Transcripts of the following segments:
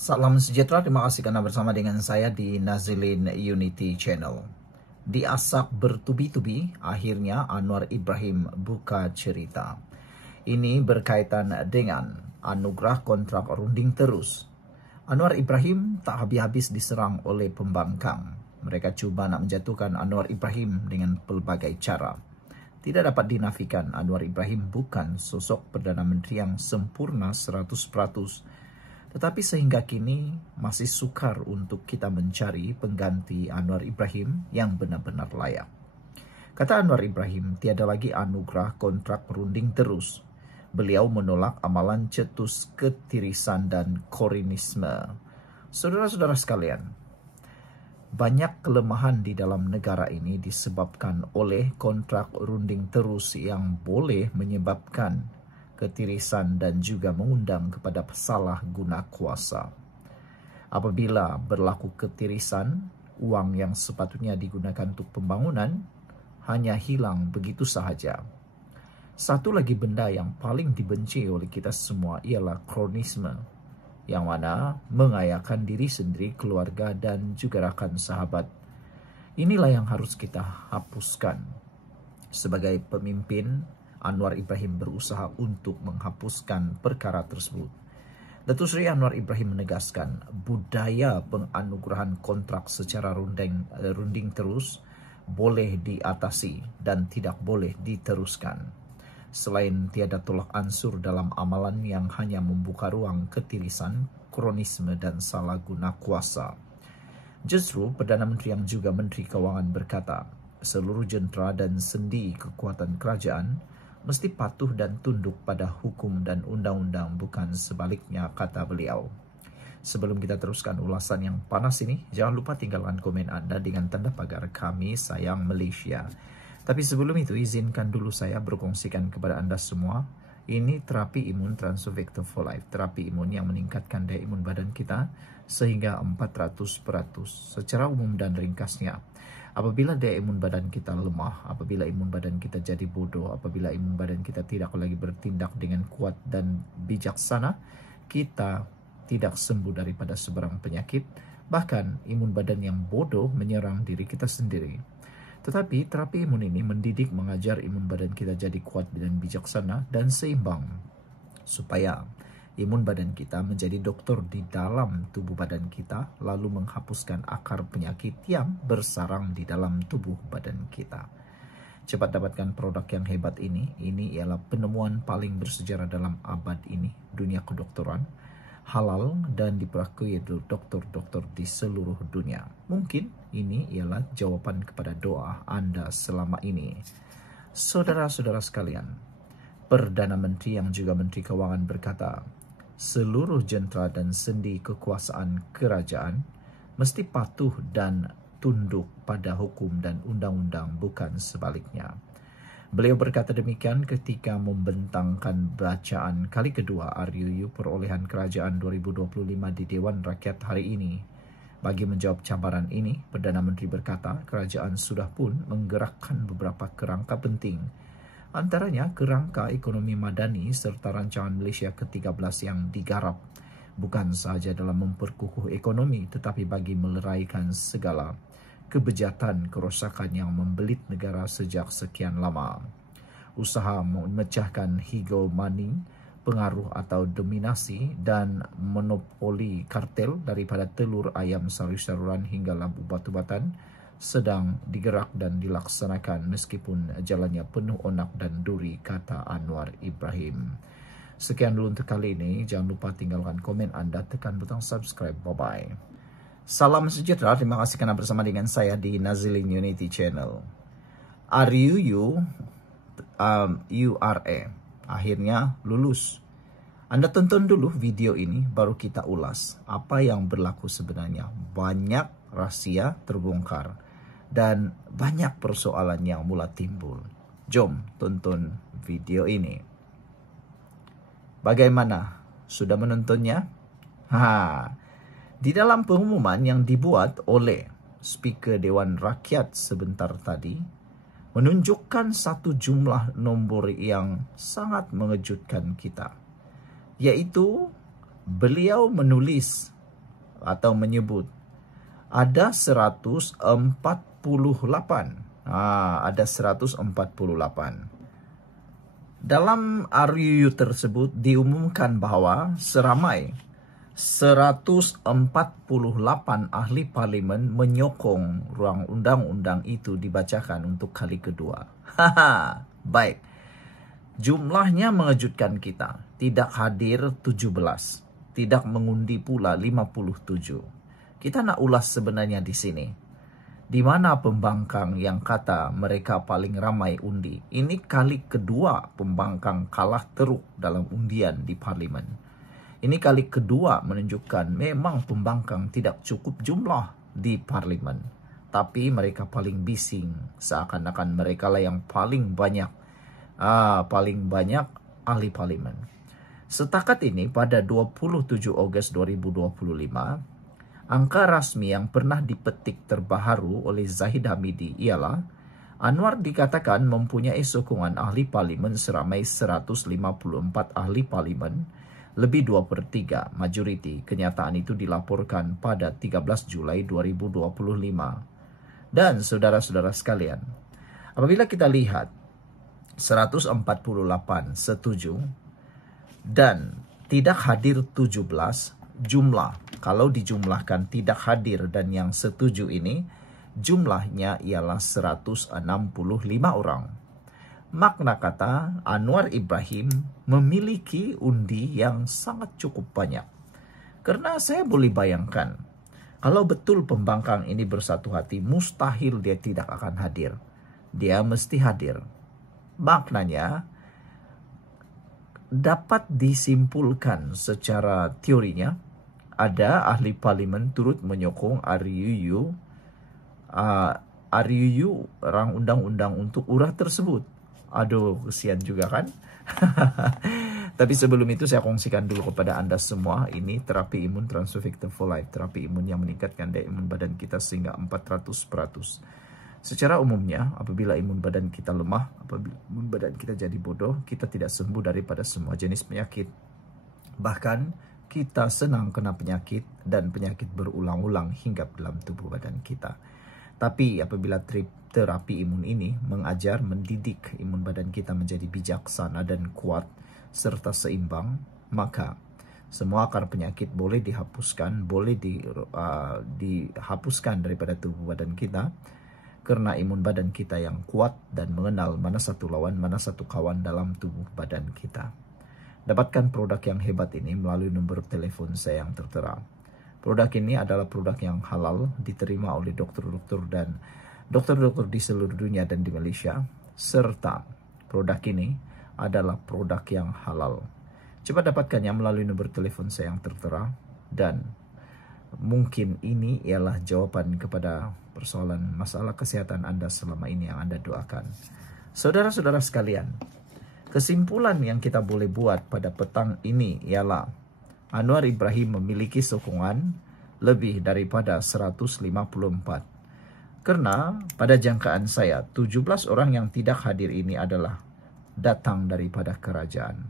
Salam sejahtera, terima kasih karena bersama dengan saya di Nazilin Unity Channel. Di Asak bertubi-tubi, akhirnya Anwar Ibrahim buka cerita. Ini berkaitan dengan anugerah kontrak runding terus. Anwar Ibrahim tak habis-habis diserang oleh pembangkang. Mereka cuba nak menjatuhkan Anwar Ibrahim dengan pelbagai cara. Tidak dapat dinafikan Anwar Ibrahim bukan sosok Perdana Menteri yang sempurna 100%. Tetapi sehingga kini masih sukar untuk kita mencari pengganti Anwar Ibrahim yang benar-benar layak. Kata Anwar Ibrahim, tiada lagi anugerah kontrak runding terus. Beliau menolak amalan cetus ketirisan dan korinisme. Saudara-saudara sekalian, banyak kelemahan di dalam negara ini disebabkan oleh kontrak runding terus yang boleh menyebabkan ketirisan dan juga mengundang kepada pesalah guna kuasa. Apabila berlaku ketirisan, uang yang sepatutnya digunakan untuk pembangunan hanya hilang begitu sahaja. Satu lagi benda yang paling dibenci oleh kita semua ialah kronisme, yang mana mengayakan diri sendiri, keluarga dan juga rakan sahabat. Inilah yang harus kita hapuskan. Sebagai pemimpin, Anwar Ibrahim berusaha untuk menghapuskan perkara tersebut. Datuk Seri Anwar Ibrahim menegaskan budaya penganugerahan kontrak secara runding terus boleh diatasi dan tidak boleh diteruskan. Selain tiada tolak ansur dalam amalan yang hanya membuka ruang ketirisan, kronisme dan salah guna kuasa. Justru Perdana Menteri yang juga Menteri Keuangan berkata, seluruh jentera dan sendi kekuatan kerajaan mesti patuh dan tunduk pada hukum dan undang-undang, bukan sebaliknya, kata beliau. Sebelum kita teruskan ulasan yang panas ini, jangan lupa tinggalkan komen Anda dengan tanda pagar Kami Sayang Malaysia. Tapi sebelum itu, izinkan dulu saya berkongsikan kepada Anda semua, ini terapi imun Transovector for Life, terapi imun yang meningkatkan daya imun badan kita sehingga 400%. Secara umum dan ringkasnya, apabila daya imun badan kita lemah, apabila imun badan kita jadi bodoh, apabila imun badan kita tidak lagi bertindak dengan kuat dan bijaksana, kita tidak sembuh daripada sebarang penyakit, bahkan imun badan yang bodoh menyerang diri kita sendiri. Tetapi terapi imun ini mendidik, mengajar imun badan kita jadi kuat dan bijaksana dan seimbang, supaya imun badan kita menjadi doktor di dalam tubuh badan kita, lalu menghapuskan akar penyakit yang bersarang di dalam tubuh badan kita. Cepat dapatkan produk yang hebat ini. Ini ialah penemuan paling bersejarah dalam abad ini, dunia kedokteran, halal dan diperakui dokter-dokter di seluruh dunia. Mungkin ini ialah jawaban kepada doa Anda selama ini. Saudara-saudara sekalian, Perdana Menteri yang juga Menteri Keuangan berkata, seluruh jentera dan sendi kekuasaan kerajaan mesti patuh dan tunduk pada hukum dan undang-undang, bukan sebaliknya. Beliau berkata demikian ketika membentangkan bacaan kali kedua RUU Perolehan Kerajaan 2025 di Dewan Rakyat hari ini. Bagi menjawab cabaran ini, Perdana Menteri berkata kerajaan sudah pun menggerakkan beberapa kerangka penting, antaranya kerangka ekonomi madani serta rancangan Malaysia ke-13 yang digarap, bukan sahaja dalam memperkukuh ekonomi tetapi bagi meleraikan segala kebejatan kerosakan yang membelit negara sejak sekian lama. Usaha memecahkan hegemoni, pengaruh atau dominasi dan monopoli kartel daripada telur, ayam, sayur-sayuran hingga lampu batu-batan sedang digerak dan dilaksanakan meskipun jalannya penuh onak dan duri, kata Anwar Ibrahim. Sekian dulu untuk kali ini. Jangan lupa tinggalkan komen Anda, tekan butang subscribe. Bye-bye. Salam sejahtera, terima kasih karena bersama dengan saya di Nazilin Unity Channel. RUU URA akhirnya lulus. Anda tonton dulu video ini, baru kita ulas apa yang berlaku sebenarnya. Banyak rahasia terbongkar dan banyak persoalan yang mula timbul. Jom tonton video ini. Bagaimana? Sudah menontonnya? Di dalam pengumuman yang dibuat oleh Speaker Dewan Rakyat sebentar tadi, menunjukkan satu jumlah nombor yang sangat mengejutkan kita, yaitu beliau menulis atau menyebut ada 148. Ada 148. Dalam RUU tersebut diumumkan bahwa seramai 148 ahli parlimen menyokong ruang undang-undang itu dibacakan untuk kali kedua. Baik. Jumlahnya mengejutkan kita. Tidak hadir 17. Tidak mengundi pula 57. Kita nak ulas sebenarnya di sini. Di mana pembangkang yang kata mereka paling ramai undi? Ini kali kedua pembangkang kalah teruk dalam undian di parlimen. Ini kali kedua menunjukkan memang pembangkang tidak cukup jumlah di parlimen. Tapi mereka paling bising, seakan-akan mereka lah yang paling banyak ahli parlimen. Setakat ini pada 27 Ogos 2025, angka rasmi yang pernah dipetik terbaru oleh Zahid Hamidi ialah Anwar dikatakan mempunyai sokongan ahli parlimen seramai 154 ahli parlimen, lebih 2/3 majoriti. Kenyataan itu dilaporkan pada 13 Julai 2025. Dan saudara-saudara sekalian, apabila kita lihat 148 setuju dan tidak hadir 17, jumlah, kalau dijumlahkan tidak hadir dan yang setuju ini, jumlahnya ialah 165 orang. Makna kata, Anwar Ibrahim memiliki undi yang sangat cukup banyak. Karena saya boleh bayangkan, kalau betul pembangkang ini bersatu hati, mustahil dia tidak akan hadir. Dia mesti hadir. Maknanya, dapat disimpulkan secara teorinya, ada ahli parlimen turut menyokong RUU rang undang-undang untuk urah tersebut. Aduh, kesian juga kan? Tapi sebelum itu saya kongsikan dulu kepada Anda semua, ini terapi imun Transovictor for Life, terapi imun yang meningkatkan daya imun badan kita sehingga 400%. Secara umumnya, apabila imun badan kita lemah, apabila imun badan kita jadi bodoh, kita tidak sembuh daripada semua jenis penyakit. Bahkan kita senang kena penyakit dan penyakit berulang-ulang hinggap dalam tubuh badan kita. Tapi apabila terapi imun ini mengajar, mendidik imun badan kita menjadi bijaksana dan kuat serta seimbang, maka semua akar penyakit boleh dihapuskan, boleh dihapuskan daripada tubuh badan kita karena imun badan kita yang kuat dan mengenal mana satu lawan, mana satu kawan dalam tubuh badan kita. Dapatkan produk yang hebat ini melalui nomor telepon saya yang tertera. Produk ini adalah produk yang halal, diterima oleh dokter-dokter dan dokter-dokter di seluruh dunia dan di Malaysia. Serta produk ini adalah produk yang halal. Cepat dapatkannya melalui nomor telepon saya yang tertera. Dan mungkin ini ialah jawaban kepada persoalan masalah kesehatan Anda selama ini yang Anda doakan. Saudara-saudara sekalian, kesimpulan yang kita boleh buat pada petang ini ialah Anwar Ibrahim memiliki sokongan lebih daripada 154. Karena pada jangkaan saya, 17 orang yang tidak hadir ini adalah datang daripada kerajaan.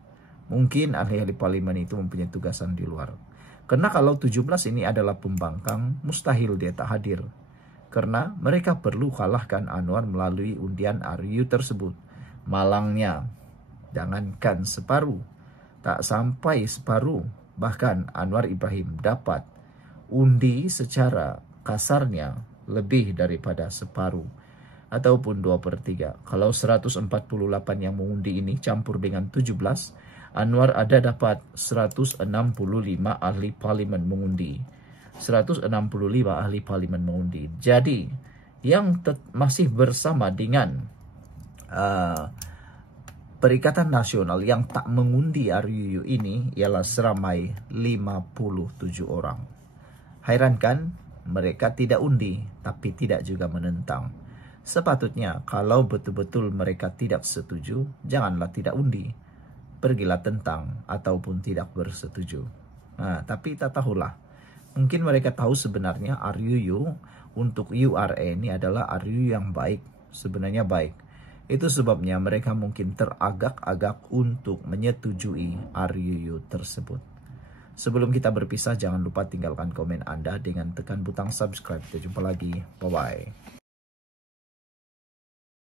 Mungkin ahli-ahli parlimen itu mempunyai tugasan di luar. Karena kalau 17 ini adalah pembangkang, mustahil dia tak hadir. Karena mereka perlu kalahkan Anwar melalui undian RUU tersebut. Malangnya, jangankan separuh, tak sampai separuh, bahkan Anwar Ibrahim dapat undi secara kasarnya lebih daripada separuh ataupun 2/3. Kalau 148 yang mengundi ini campur dengan 17, Anwar ada dapat 165 ahli parlimen mengundi. 165 ahli parlimen mengundi. Jadi yang masih bersama dengan Perikatan Nasional yang tak mengundi RUU ini ialah seramai 57 orang. Hairan kan? Mereka tidak undi, tapi tidak juga menentang. Sepatutnya kalau betul-betul mereka tidak setuju, janganlah tidak undi. Pergilah tentang ataupun tidak bersetuju. Tapi tak tahulah. Mungkin mereka tahu sebenarnya RUU untuk URA ini adalah RUU yang baik, sebenarnya baik. Itu sebabnya mereka mungkin teragak-agak untuk menyetujui RUU tersebut. Sebelum kita berpisah, jangan lupa tinggalkan komen Anda dengan tekan butang subscribe. Kita jumpa lagi. Bye-bye.